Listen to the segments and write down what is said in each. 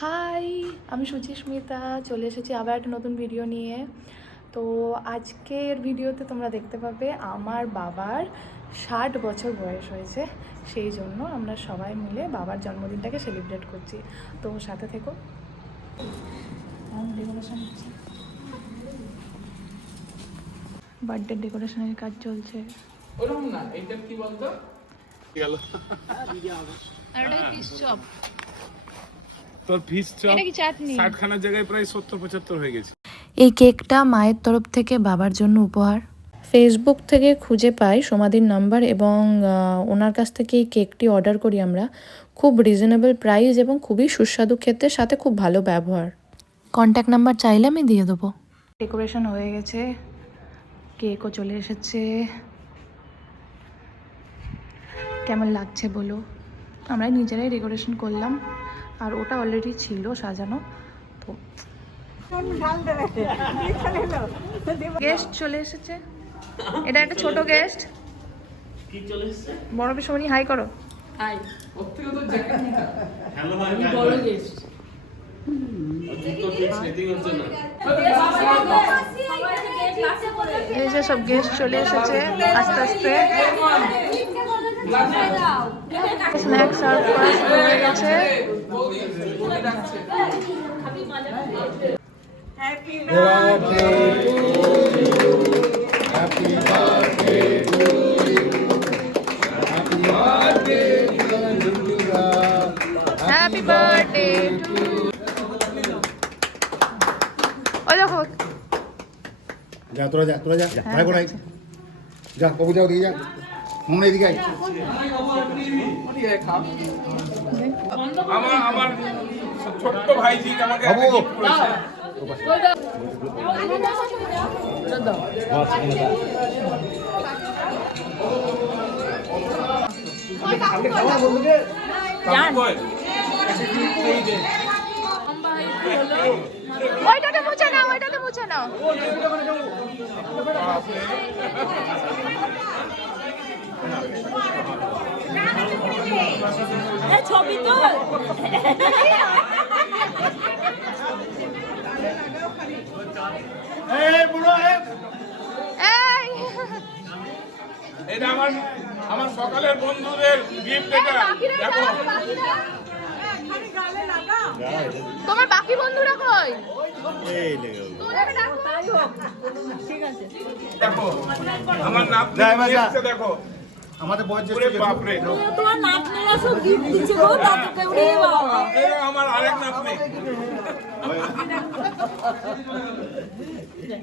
High, আমি সুচিস্মিতা চলে এসেছি আবার একটা নতুন ভিডিও নিয়ে। তো আজকের ভিডিওতে তোমরা দেখতে পাবে আমার বাবার 60 বছর বয়স হয়েছে, সেই জন্য আমরা সবাই মিলে বাবার জন্মদিনটাকে সেলিব্রেট করছি। তো সাথে থেকো। ডেকোরেশন হচ্ছে, বার্থডে ডেকোরেশনের কাজ চলছে। ওরকম না, এইটা কি বলতো গেল আর এটা ফিশ চপ, তোর ফিশ চপ এটা কি চাটনি? 60 খানার জায়গায় প্রায় 70-75 হয়ে গেছে। এই কেকটা মায়ের তরফ থেকে বাবার জন্য উপহার। ফেসবুক থেকে খুঁজে পাই সমাধির নাম্বার এবং ওনার কাছ থেকে এই কেকটি অর্ডার করি আমরা। খুব রিজনেবল প্রাইস এবং খুবই সুস্বাদু খেতে, সাথে খুব ভালো ব্যবহার। কন্ট্যাক্ট নাম্বার চাইলে আমি দিয়ে দেবো। ডেকোরেশন হয়ে গেছে, কেকও চলে এসেছে। কেমন লাগছে বলো? আমরা নিজেরাই ডেকোরেশন করলাম, আর ওটা অলরেডি ছিল সাজানো। তো গেস্ট চলে এসেছে, এটা একটা ছোট গেস্ট। কি চলে এসেছে? বড় পিসমণি হাই করো। হাই, ওর থেকে তো জ্যাকেট নিতা। হ্যালো ভাই, আমি বড় গেস্ট। তো ঠিক সেটিং হচ্ছে না। এই যে সব গেস্ট চলে এসেছে আস্তে আস্তে। স্ন্যাক্স সার্ভ করা শুরু হয়ে গেছে। Happy birthday to you. Happy birthday to you. Happy birthday, Nandita. Happy birthday to. ওই দেখো, जा তোরা যা ভাই কোনাই যা কবু যাও দিকে যা মনে দিকে আই আমার ছোট্ট ভাইজি আমাকে বাবু। একটা gift করেছে। কাকু কই? এই যে। ওইটাতে মুছে নাও, ওইটাতে মুছে নাও। ছবি তো এই বুড়ো এই এই এটা আমার সকালের বন্ধুদের গিফট এটা। দেখো তোমার বাকি বন্ধুরা কই? এই লেগে দেখো আমার নাম যা, এবার যা। দেখো আমাদের বয়স ওরে জ্যেষ্ঠ বাপ রে, তোমার নাতনিরা সব গিফট দিচ্ছে গো, দাদুকে উড়ে বাবা। এই আমার আরেক নাতনি।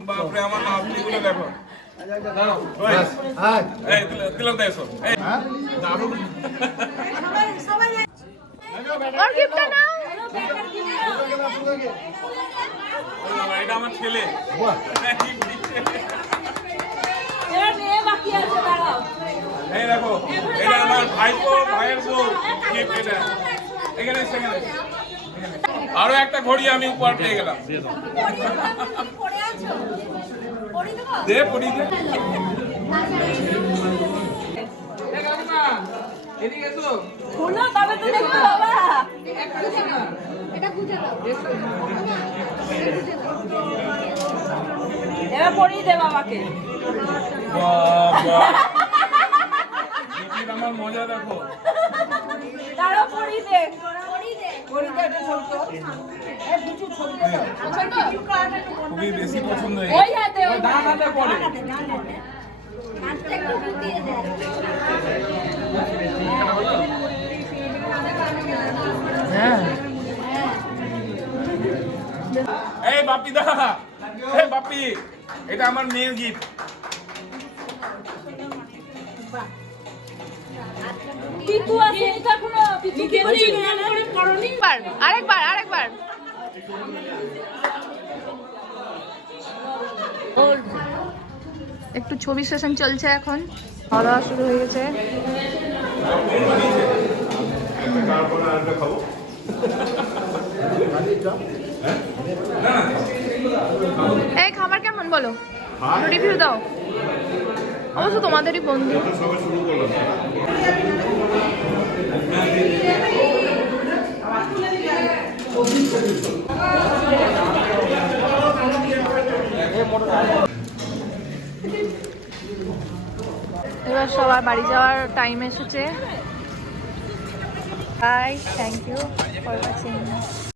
বাপ রে, আমার নাতনিগুলো দেখো। দাঁড়াও, ওই, হাই এই তিলক দা এসো। এই হ্যাঁ দারুণ। ওর গিফটটা নাও। এটা আমার ছেলে। বাহ এবার মেয়ে বাকি আছে, দাঁড়াও। এই দেখো, এটা আমার ভাইপো ভাইয়ের বউ গিফট এটা। এখানে সেখানে আরো একটা ঘড়ি আমি উপহার পেয়ে গেলাম। দে পড়ি দে। এদিকে এসো। খুলো তবে তো দেখবো বাবা। এবার পরিয়ে দে বাবাকে। বাবা, দিদির আমার মজা দেখো। দাঁড়াও, পরিয়ে দে। খুবই বেশি পছন্দ ওই হয়েছে। হাতে, ওই ডান হাতে পড়ে। হ্যাঁ, এই বাপি দা, এই বাপি, এটা আমার মেয়ের গিফট। পিকু আছে এটা এখনো, পিকুকে বলছি গান করে পড়নি। আরেকবার। একটু ছবি সেশন চলছে এখন, খাওয়া দাওয়া শুরু হয়ে গেছে। এই খাবার কেমন বলো, রিভিউ দাও। অবশ্য তোমাদেরই বন্ধু। এবার সবার বাড়ি যাওয়ার টাইম এসেছে। Bye, thank you for watching.